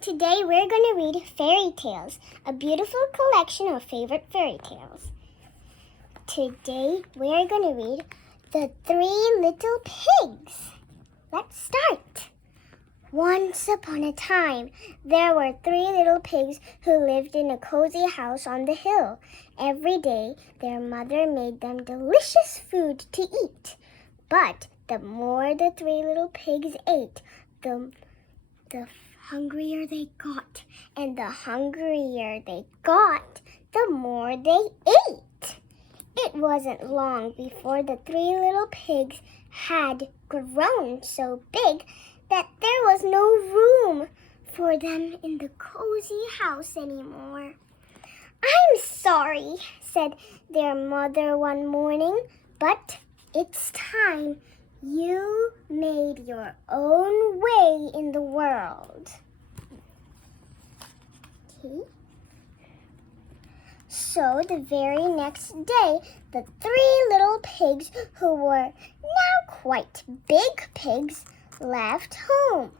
Today we're going to read Fairy Tales, a beautiful collection of favorite fairy tales. Today we're going to read The Three Little Pigs. Let's start. Once upon a time, there were three little pigs who lived in a cozy house on the hill. Every day, their mother made them delicious food to eat. But the more the three little pigs ate, the hungrier they got. And the hungrier they got, the more they ate. It wasn't long before the three little pigs had grown so big that there was no room for them in the cozy house anymore. "I'm sorry," said their mother one morning, "but it's time you made your own way in the world." Okay. So the very next day, the three little pigs, who were now quite big pigs, left home.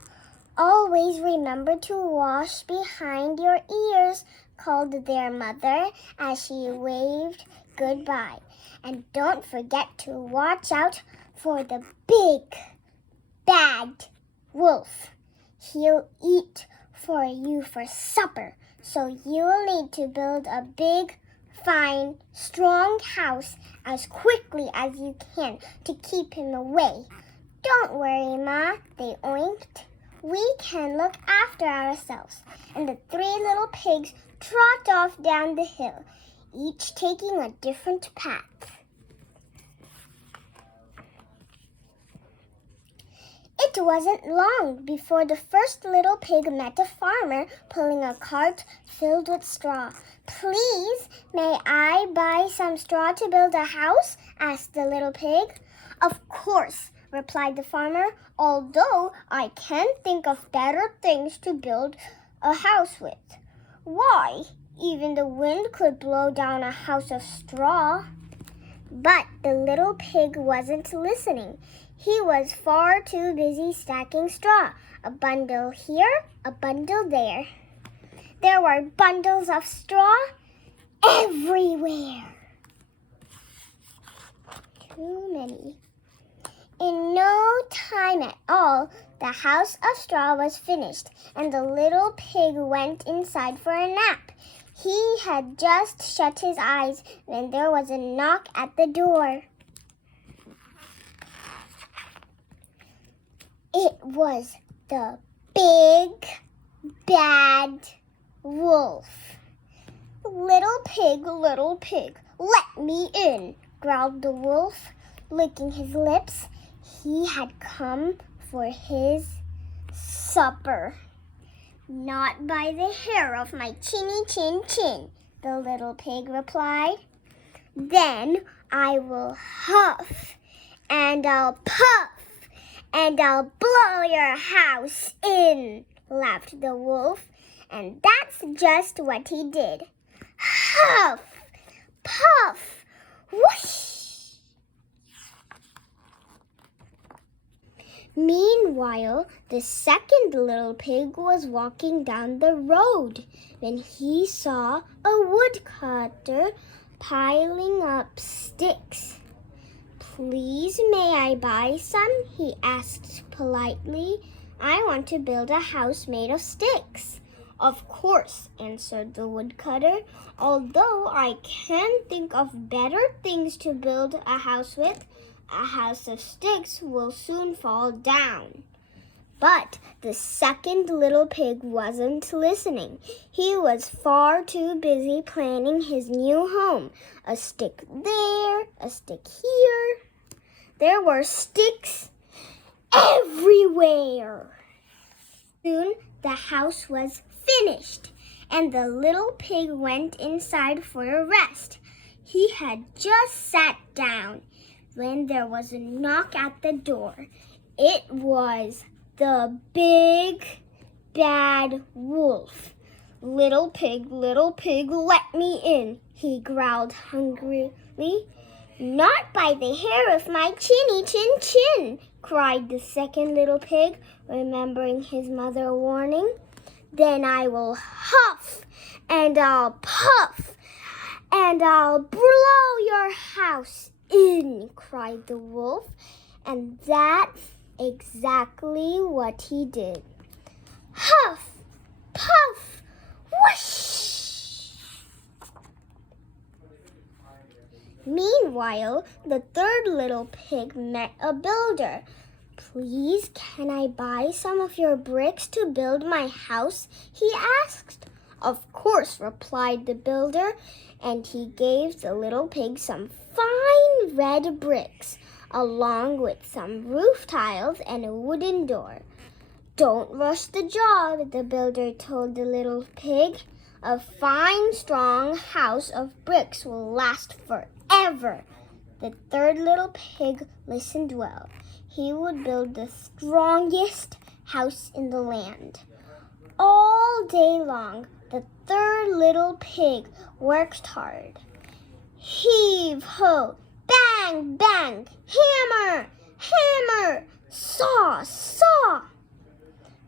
"Always remember to wash behind your ears," called their mother as she waved goodbye. "And don't forget to watch out for the big, bad wolf. He'll eat for you for supper, so you'll need to build a big, fine, strong house as quickly as you can to keep him away." "Don't worry, Ma," they oinked. "We can look after ourselves." And the three little pigs trot off down the hill, each taking a different path. It wasn't long before the first little pig met a farmer pulling a cart filled with straw. "Please, may I buy some straw to build a house?" asked the little pig. "Of course," replied the farmer, "although I can think of better things to build a house with." "Why, even the wind could blow down a house of straw." But the little pig wasn't listening. He was far too busy stacking straw, a bundle here, a bundle there. There were bundles of straw everywhere. Too many. In no time at all, the house of straw was finished, and the little pig went inside for a nap. He had just shut his eyes when there was a knock at the door. It was the big, bad wolf. Little pig, let me in," growled the wolf, licking his lips. He had come for his supper. "Not by the hair of my chinny chin chin," the little pig replied. "Then I will huff, and I'll puff, and I'll blow your house in," laughed the wolf. And that's just what he did. Huff, puff, whoosh. Meanwhile, the second little pig was walking down the road when he saw a woodcutter piling up sticks. "Please, may I buy some?" he asked politely. "I want to build a house made of sticks." "Of course," answered the woodcutter, "although I can think of better things to build a house with. A house of sticks will soon fall down." But the second little pig wasn't listening. He was far too busy planning his new home. A stick there, a stick here. There were sticks everywhere. Soon the house was finished, and the little pig went inside for a rest. He had just sat down when there was a knock at the door. It was the big, bad wolf. Little pig, let me in," he growled hungrily. "Not by the hair of my chinny chin chin," cried the second little pig, remembering his mother's warning. Then I will huff, and I'll puff, and I'll blow your house in, cried the wolf. And that's exactly what he did. Huff, puff, whoosh! Meanwhile, the third little pig met a builder. Please, can I buy some of your bricks to build my house? He asked. Of course, replied the builder, and he gave the little pig some fine red bricks, along with some roof tiles and a wooden door. Don't rush the job, the builder told the little pig. A fine, strong house of bricks will last forever. The third little pig listened well. He would build the strongest house in the land. All day long, the third little pig worked hard. Heave ho, bang, bang, hammer, hammer, saw, saw.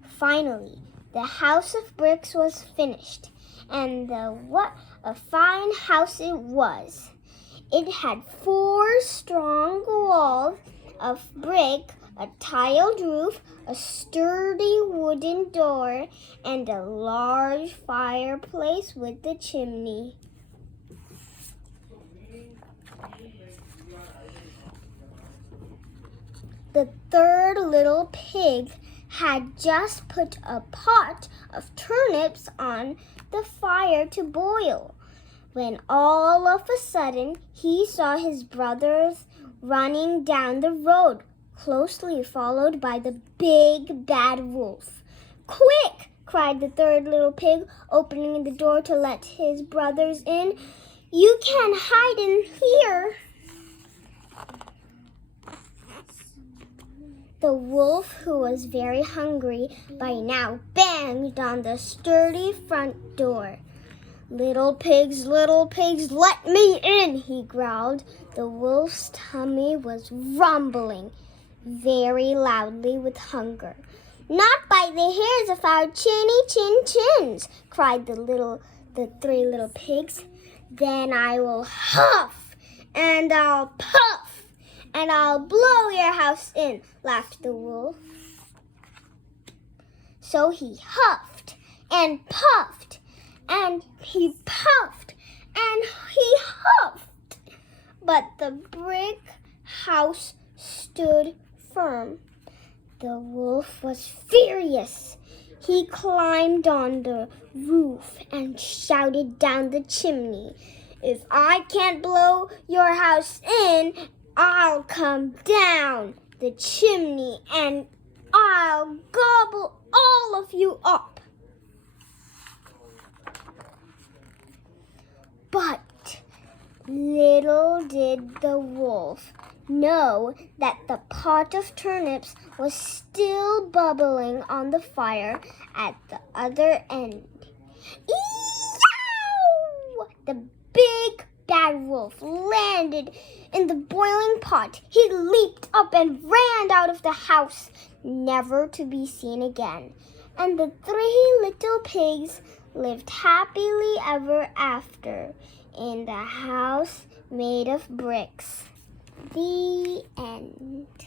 Finally, the house of bricks was finished, and what a fine house it was. It had 4 strong walls of brick, a tiled roof, a sturdy wooden door, and a large fireplace with a chimney. The third little pig had just put a pot of turnips on the fire to boil, when all of a sudden he saw his brothers running down the road, closely followed by the big bad wolf. Quick! Cried the third little pig, opening the door to let his brothers in. You can't hide in here. The wolf, who was very hungry by now, banged on the sturdy front door. Little pigs, let me in, he growled. The wolf's tummy was rumbling very loudly with hunger. Not by the hairs of our chins, cried the 3 little pigs. Then I will huff, and I'll puff, and I'll blow your house in, laughed the wolf. So he huffed and puffed, and he puffed, and he huffed. But the brick house stood firm. The wolf was furious. He climbed on the roof and shouted down the chimney, If I can't blow your house in, I'll come down the chimney and I'll gobble all of you up. But little did the wolf know that the pot of turnips was still bubbling on the fire at the other end. Eeyow! The big bad wolf landed in the boiling pot. He leaped up and ran out of the house, never to be seen again. And the 3 little pigs lived happily ever after in the house made of bricks. The end.